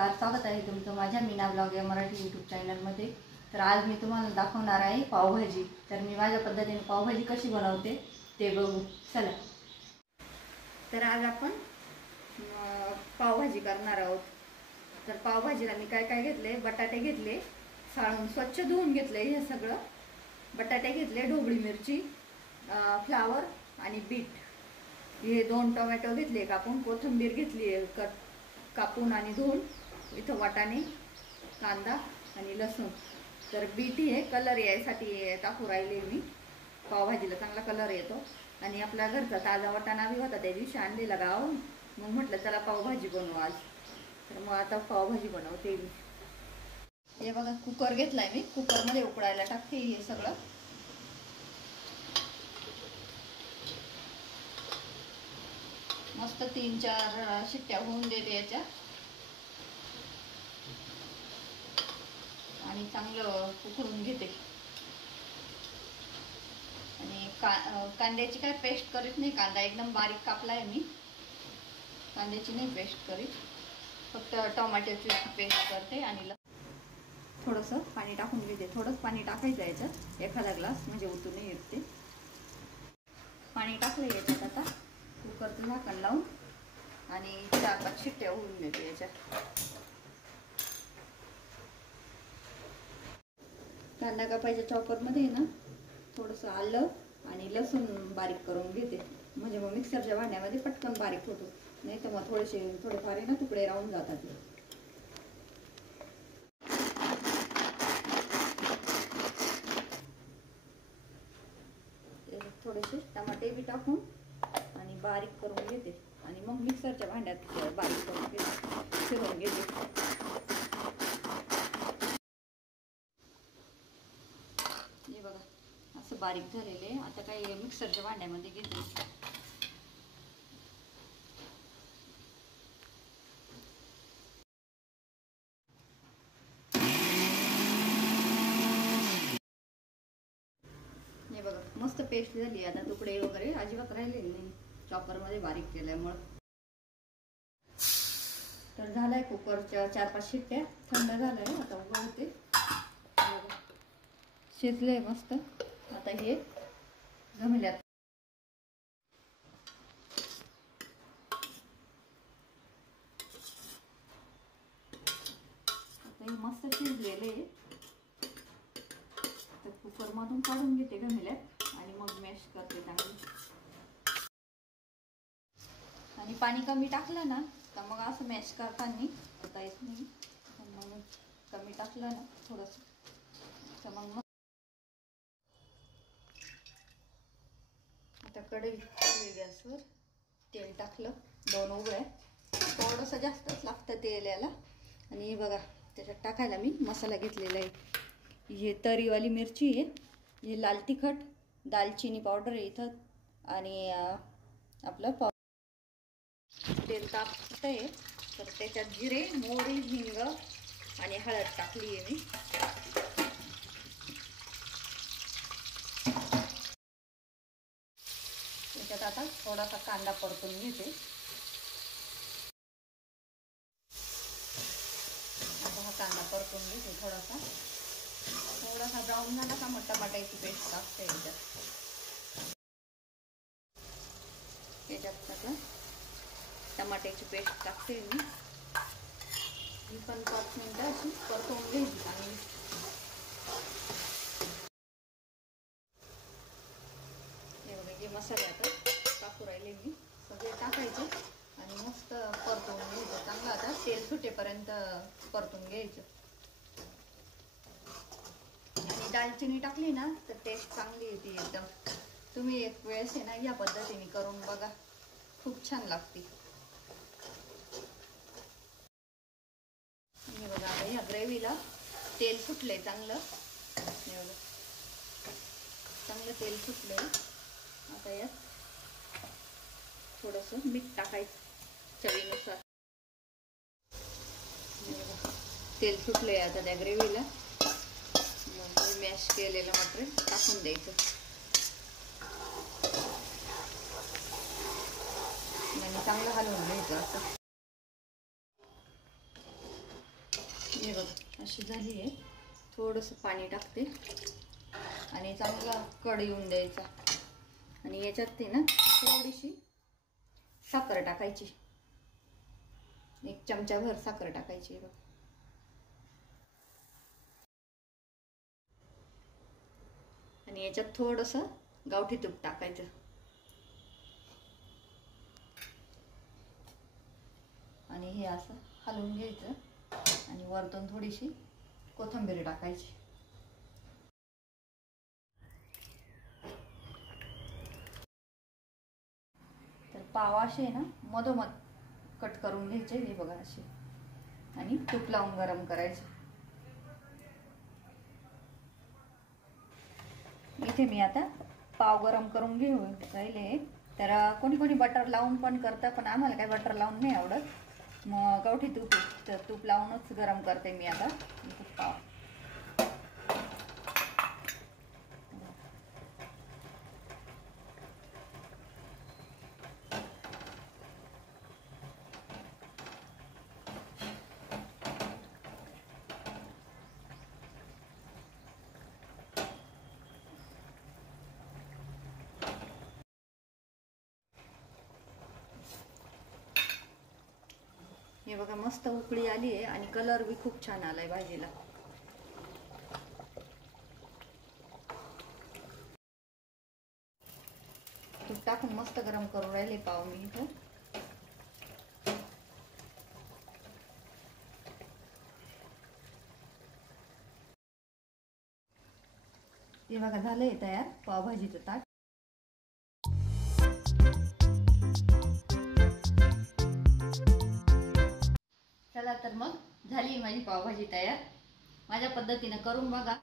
नमस्कार, स्वागत आहे तुमचं माझ्या मीना ब्लॉग या मराठी यूट्यूब चॅनलमध्ये। तर आज मी तुम्हाला दाखवणार आहे पावभाजी। तर मी माझ्या पद्धतीने पावभाजी कशी बनवते ते बघू चला। तर आज आपण पावभाजी करणार आहोत। तर पावभाजीला मी काय काय घेतले, बटाटे घेतले, साळून स्वच्छ धुवून घेतले, हे सगळं बटाटे घेतले, ढोबळी मिरची, फ्लावर आणि बीट, हे 2 टोमॅटो घेतले कापून, कोथिंबीर घेतली कापून आणि धुवून, इथं वाटाणे, कांदा आणि लसूण। तर बीट हे कलर यासाठी टाकू राहिले मी, पावभाजीला चांगला कलर येतो। आणि आपल्या घरचा ताजा वाटाणा बी होता त्या दिवशी आणलेला गावाहून, मग म्हटलं चला पावभाजी बनवू आज। तर मग आता पावभाजी बनवते मी। हे बघा कुकर घेतलाय मी, कुकरमध्ये उकळायला टाकते हे सगळं। मस्त 3-4 शिट्ट्या होऊन देते याच्या आणि चांगलं उकळून घेते। आणि कांद्याची काय पेस्ट करीत नाही, कांदा एकदम बारीक कापलाय मी, कांद्याची नाही पेस्ट करीत, फक्त टोमॅटोची पेस्ट करते। आणि थोडंसं पाणी टाकून घेते, थोडंच पाणी टाकायचं याच्यात, एखादा ग्लास, म्हणजे उतू नाही येत ते। पाणी टाकलं याच्यात, आता कुकरचं झाकण लावून आणि 4-5 शिट्ट्या होऊन देते याच्यात। कांदा कापायच्या चॉपरमध्ये ना थोडंसं आलं आणि लसूण बारीक करून घेते, म्हणजे मग मिक्सरच्या भांड्यामध्ये पटकन बारीक होतो, नाही तर मग थोडेफार ना तुकडे राहून जातात। थोडेसे टमाटे बी टाकून आणि बारीक करून घेते आणि मग मिक्सरच्या भांड्यात बारीक करून घेते, फिरवून घेते। हे बघा असं बारीक झालेले, आता काही मिक्सरच्या भांड्यामध्ये घेते। हे बघा मस्त पेस्ट झाली, आता तुकडे वगैरे अजिबात राहिलेले नाही, चॉपरमध्ये बारीक केल्यामुळे। तर झालाय कुकरच्या 4-5 शिट्ट्या, थंड झालाय, आता उघडते। शिजले मस्त, आता हे जमल्यात। आता हे मस्त शिजलेले, तर कुकर मधून काढून घेते गमेल्यात आणि मग मॅश करते चांगली। आणि पाणी कमी टाकलं ना तर मग असं मॅश करताना होता येत नाही, म्हणून कमी टाकलं ना थोडंसं तर मग आता कढई ठेवली गॅसवर, तेल टाकलं, 2 उघड्या, थोडंसं जास्तच लागतं तेल याला। आणि हे बघा त्याच्यात टाकायला मी मसाला घेतलेला आहे, हे तरीवाली मिरची आहे, हे लाल तिखट, दालचिनी पावडर आहे इथं, आणि आपलं तेल तापतंय तर त्याच्यात जिरे, मोहरी, हिंग आणि हळद टाकली आहे मी। त्याच्यात आता थोडासा कांदा परतून घेते। आता हा कांदा परतून घेते, थोडासा ब्राऊन झाला का मग टमाट्याची पेस्ट टाकते याच्यात टाकलं, टमाट्याची पेस्ट टाकते मी पण 5 मिनिटं अशी परतवून घ्यायची। आणि हे बघा हे मसाले आता टाकू राहिले मी, सगळे टाकायचे आणि मस्त परतवून घ्यायचं चांगलं। आता तेल सुटेपर्यंत परतून घ्यायचं। आणि दालचिनी टाकली ना तर टेस्ट चांगली येते एकदम। तुम्ही एक वेळेस आहे ना या पद्धतीने करून बघा, खूप छान लागते। हे बघा आता या ग्रेव्हीला तेल सुटले चांगलं, हे बघा चांगलं तेल सुटले। आता यात थोडंसं मीठ टाकायचं चवीनुसार। तेल सुटले आता त्या ग्रेव्हीला, मग मॅश केलेलं मटेरियल टाकून द्यायचं आणि चांगलं हलवून घ्यायचं असं। हे बघ अशी झाली आहे. थोडंसं पाणी टाकते आणि चांगला कढ येऊन द्यायचा. आणि याच्यात ते ना थोडीशी साखर टाकायची, 1 चमचाभर साखर टाकायची बघ. आणि याच्यात थोडंसं गावठी तूप टाकायचं. आणि हे असं हलवून घ्यायचं आणि वरतून थोडीशी कोथिंबीर टाकायची. तर पाव असे ना मधोमध कट करून घ्यायचे, हे बघा असे, आणि तूप लावून गरम करायचे. इथे मी आता पाव गरम करून घेऊन राहिले. तर कोणी कोणी बटर लावून पण करतं, पण आम्हाला काही बटर लावून नाही आवडत. मग गावठी तूप लावूनच गरम करते मी आता पाव. हे बघा मस्त उकळी आली आहे आणि कलर बी खूप छान आलाय भाजीला. तूप टाकून मस्त गरम करून राहिले पाव मी इथं. हे बघा झालंय तयार पावभाजीचं ताट. चला तर मग झाली माझी पावभाजी तयार. माझ्या पद्धतीने करून बघा.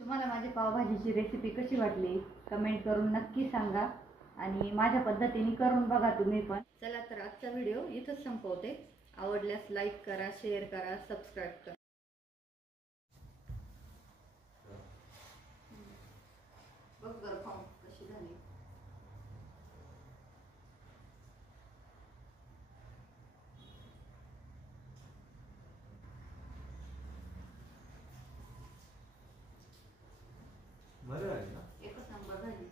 तुम्हाला माझी पावभाजीची रेसिपी कशी वाटली कमेंट करून नक्की सांगा आणि माझ्या पद्धतीने करून बघा तुम्ही पण. चला तर आजचा व्हिडिओ इथंच संपवते. आवडल्यास लाईक करा, शेअर करा, सबस्क्राईब करा. बघ बरं पाव कशी झाली. बरं आहे ना, एकच नंबर झाली.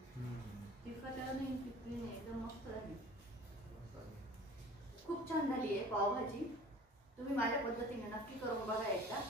तिखट नाही तिखटी नाही, एकदम मस्त झाली. खूप छान झाली आहे पावभाजी. तुम्ही माझ्या पद्धतीने नक्की करून बघा एकदा.